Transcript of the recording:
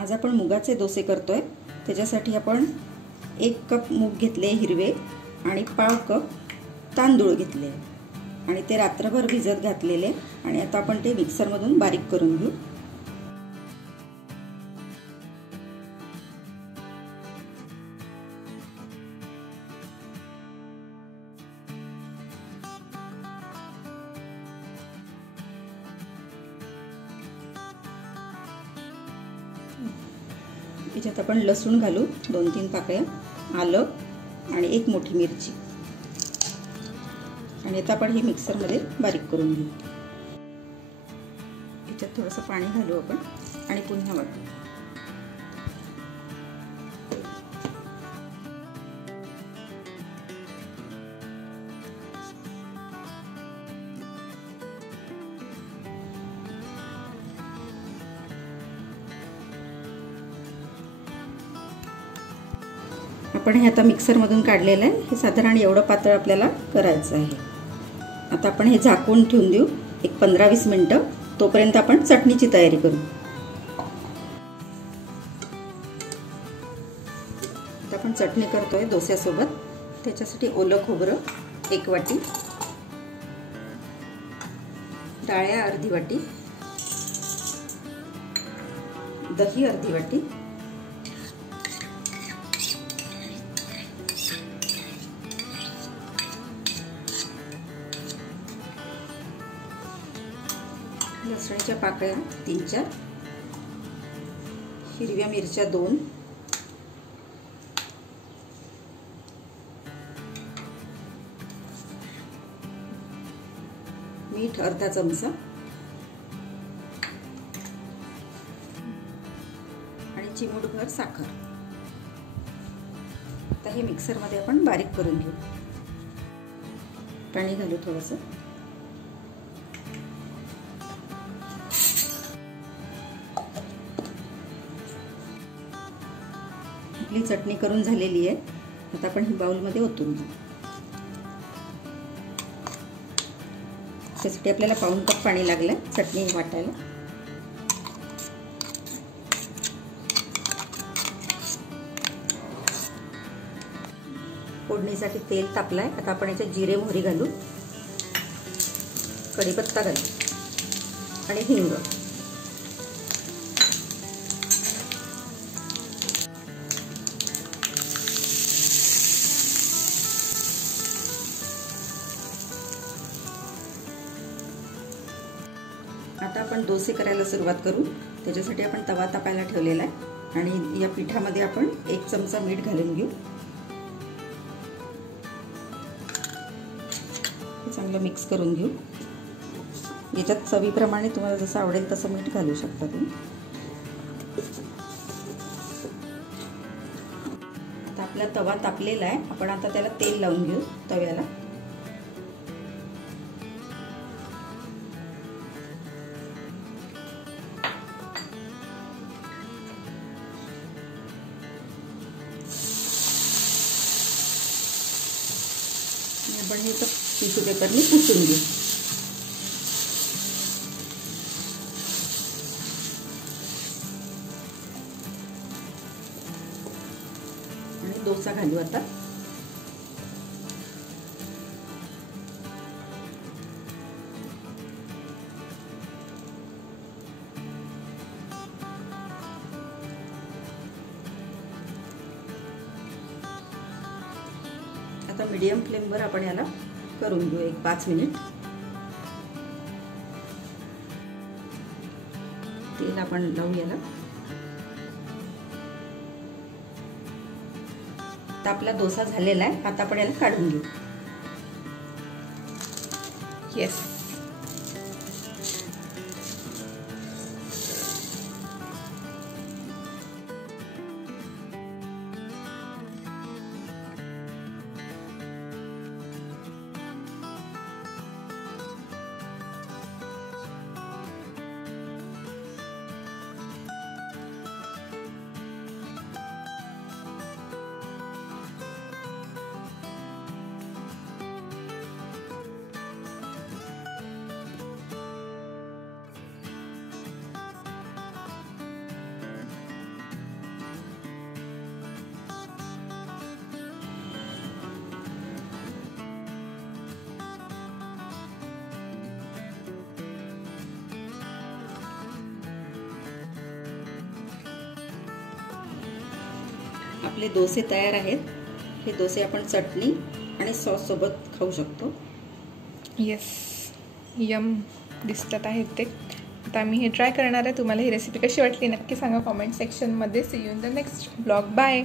आज आपण मुगाचे डोसे करतोय। त्याच्यासाठी आपण 1 कप मूग घेतले हिरवे आणि पाव कप तांदूळ घेतले आणि ते रात्रभर भिजत घातलेले आणि आता आपण ते मिक्सर मधून बारीक करून घेऊ। याच्यात आपण लसूण घालू 2-3 पाकळ्या, आलं आणि 1 मोठी मिरची आणि आता आपण हे मिक्सर मध्ये बारीक करून घेऊ। याच्यात थोडंसं पाणी घालू आपण आणि पुन्हा वाटू। आपण हे आता मिक्सर मधून काढलेलं आहे। हे साधारण एवढं पातळ आपल्याला करायचं आहे। आता आपण हे झाकून ठेवून देऊ एक 15-20 मिनिटं। तोपर्यंत आपण चटणीची तयारी करू। आता आपण चटणी करतोय डोस्यासोबत। त्याच्यासाठी ओलं खोबरं 1 वाटी, डाळ्या अर्धी वाटी, दही अर्धी वाटी, लसणाच्या पाकळ्या 3-4, हिरव्या मिरच्या 2, मीठ अर्धा चमचा आणि चिमूटभर साखर। आता हे मिक्सर मध्ये आपण बारीक करून घेऊ। पाणी घालू थोडंसं। आपली चटणी करून झालेली आहे। आता आपण ही बाउल मध्ये ओतून घेऊ। त्यासाठी आपल्याला पाऊण कप पाणी लागलं चटणी वाटायला। फोडणीसाठी तेल तापलंय। आता आपण याच्यात जिरे मोहरी घालू, कढीपत्ता घालू आणि हिंग। आता आपण डोसे करायला सुरुवात करू। त्याच्यासाठी आपण तवा तापायला ठेवलेला आहे आणि या पिठामध्ये आपण 1 चमचा मीठ घालून घेऊ। चांगलं मिक्स करून घेऊ। याच्यात चवीप्रमाणे तुम्हाला जसं आवडेल तसं मीठ घालू शकता तुम्ही। आता आपला तवा तापलेला आहे। आपण आता त्याला तेल लावून घेऊ तव्याला। आपण हे टिश्यू पेपरने पुसून घेऊ। आणि डोसा घालू आता। आता मीडियम फ्लेम वर आपण याला करून घेऊ 1-5 मिनिट। तेल आपण लावू याला। आता आपला डोसा झालेला आहे। आता आपण याला काढून घेऊ। येस, आपले डोसे तयार आहेत. हे डोसे आपण चटणी आणि सॉस सोबत खाऊ शकतो. येस, यम दिसतात आहेत ते. आता मी हे ट्राय करणार आहे. तुम्हाला ही रेसिपी कशी वाटली नक्की सांगा कॉमेंट सेक्शनमध्ये. See you in the next blog. Bye.